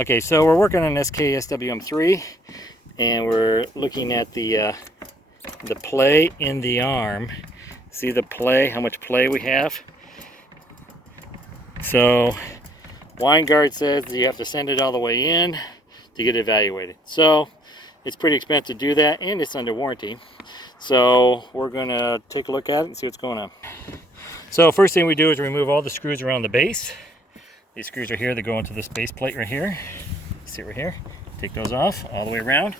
Okay, so we're working on SK-SWM3, and we're looking at the play in the arm. See the play, how much play we have? So Winegard says you have to send it all the way in to get it evaluated. So it's pretty expensive to do that, and it's under warranty. So we're gonna take a look at it and see what's going on. So first thing we do is remove all the screws around the base. These screws are here that go into this base plate right here. See it right here? Take those off all the way around.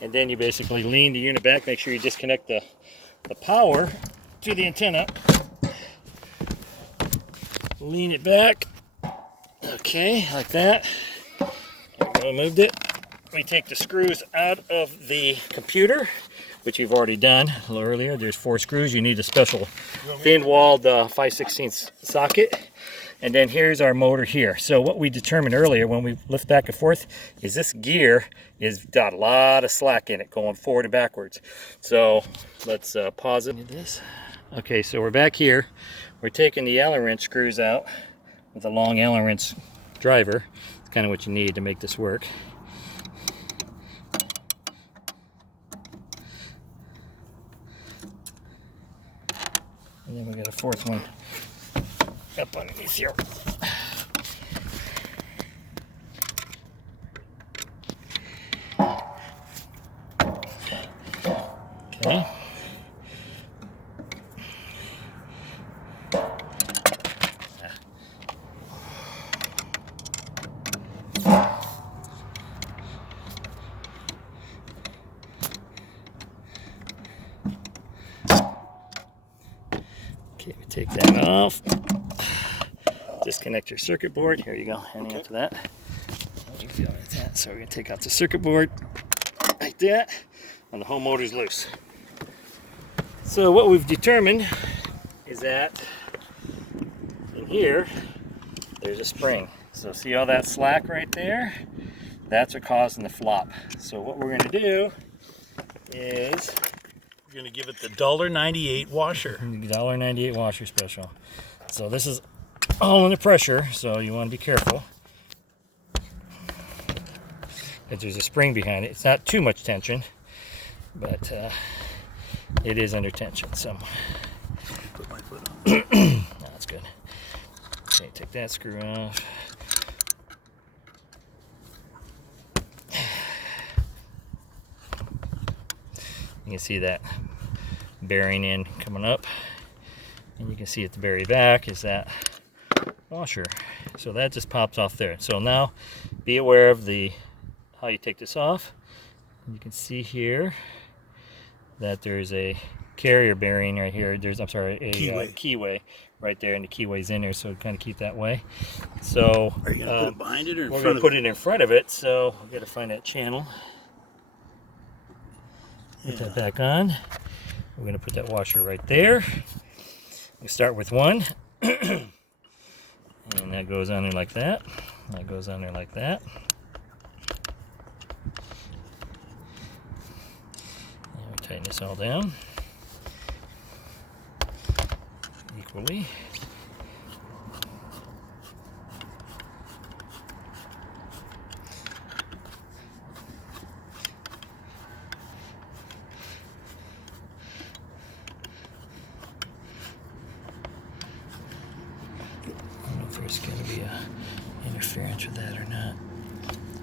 And then you basically lean the unit back, make sure you disconnect the power to the antenna. Lean it back. Okay, like that. We moved it. We take the screws out of the computer, which you've already done a little earlier. There's 4 screws. You need a special thin-walled 5/16 socket. And then here's our motor here. So what we determined earlier when we lift back and forth is this gear is got a lot of slack in it going forward and backwards. So let's pause it. Okay, so we're back here. We're taking the Allen wrench screws out with a long Allen wrench driver. It's kind of what you need to make this work. And then we got a 4th one up underneath here. Okay. Okay, we take that off. Disconnect your circuit board. Here you go. Hang on to that. So we're going to take out the circuit board like that, and the whole motor's loose. So what we've determined is that in here there's a spring. So see all that slack right there? That's what causing the flop. So what we're going to do is we're going to give it the $1.98 washer. $1.98 washer special. So this is all under pressure, so you want to be careful. Because there's a spring behind it. It's not too much tension, but it is under tension. So put my foot on. That's good. Okay, take that screw off. You can see that bearing in coming up, and you can see at the very back is that washer. So that just pops off there. So now be aware of how you take this off. You can see here that there's a carrier bearing right here. There's a keyway right there, and the keyway's in there, so kind of keep that way. So are you gonna put it behind it or in we're front gonna of put it? it in front of it, so we've got to find that channel. Put that back on. We're going to put that washer right there. We start with one. And that goes on there like that. That goes on there like that. And we tighten this all down equally. There's going to be a interference with that or not.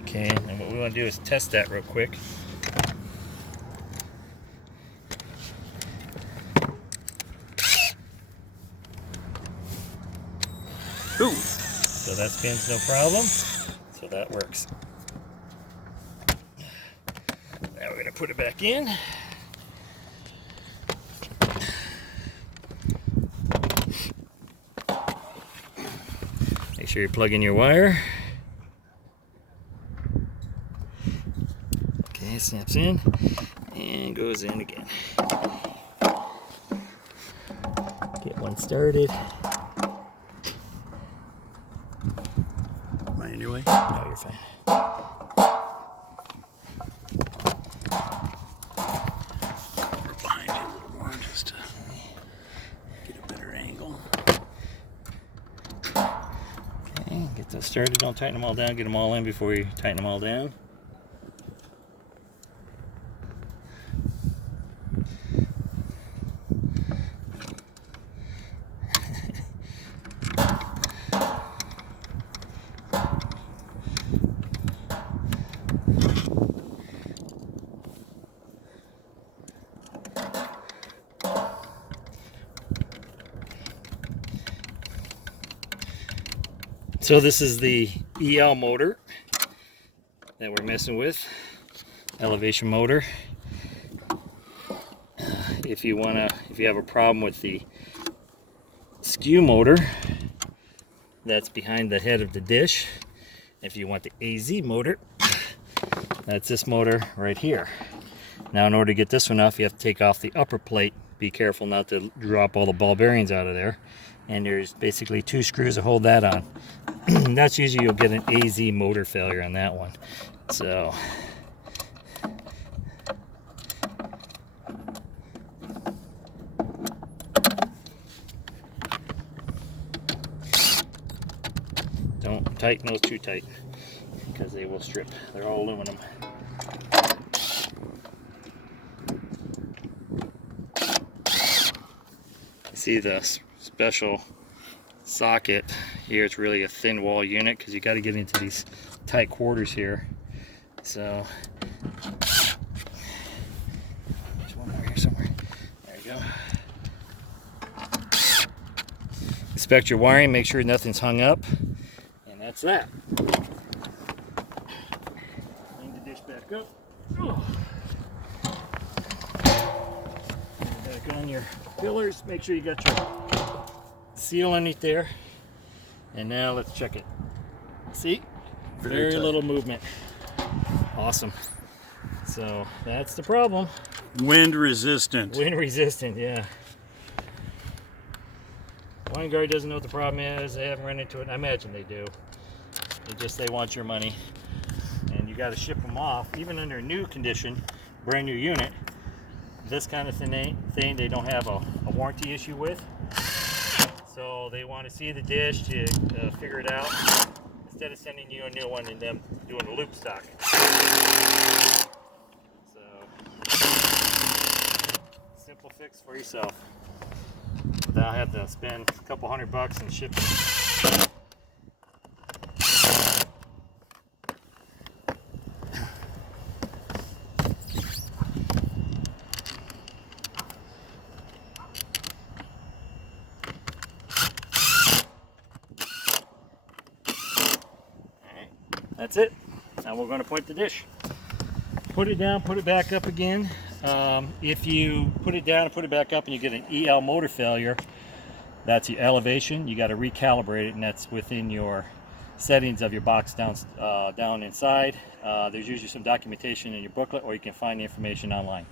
Okay, and what we want to do is test that real quick. Ooh. So that spins no problem. So that works. Now we're going to put it back in. Make sure you plug in your wire. Okay, snaps in and goes in again. Get one started. Am I in your way? No, you're fine. We're behind you a little more just to get a better angle. Okay, get those started, don't tighten them all down. Get them all in before you tighten them all down. So this is the EL motor that we're messing with, elevation motor. If you have a problem with the skew motor that's behind the head of the dish, if you want the AZ motor, that's this motor right here. Now in order to get this one off, you have to take off the upper plate. Be careful not to drop all the ball bearings out of there. And there's basically 2 screws to hold that on. That's usually you'll get an AZ motor failure on that one. So don't tighten those too tight because they will strip. They're all aluminum. See the special socket here. It's really a thin wall unit because you got to get into these tight quarters here. So there's one more here somewhere. There you go. Inspect your wiring, make sure nothing's hung up, and that's that. Clean the dish back up. Back on your fillers, make sure you got your seal underneath there. And now let's check it. See? Very little movement. Awesome. So that's the problem. Wind resistant. Wind resistant, yeah. Winegard doesn't know what the problem is. They haven't run into it. I imagine they do. They want your money. And you got to ship them off, even under new condition, brand new unit. This kind of thing they don't have a warranty issue with. So they want to see the dish to figure it out instead of sending you a new one and them doing a loop stock. So simple fix for yourself without having to spend a couple $100 and shipping. That's it. Now we're going to point the dish. Put it down, put it back up again. If you put it down and put it back up and you get an EL motor failure, that's your elevation. You got to recalibrate it, and that's within your settings of your box down inside. There's usually some documentation in your booklet, or you can find the information online.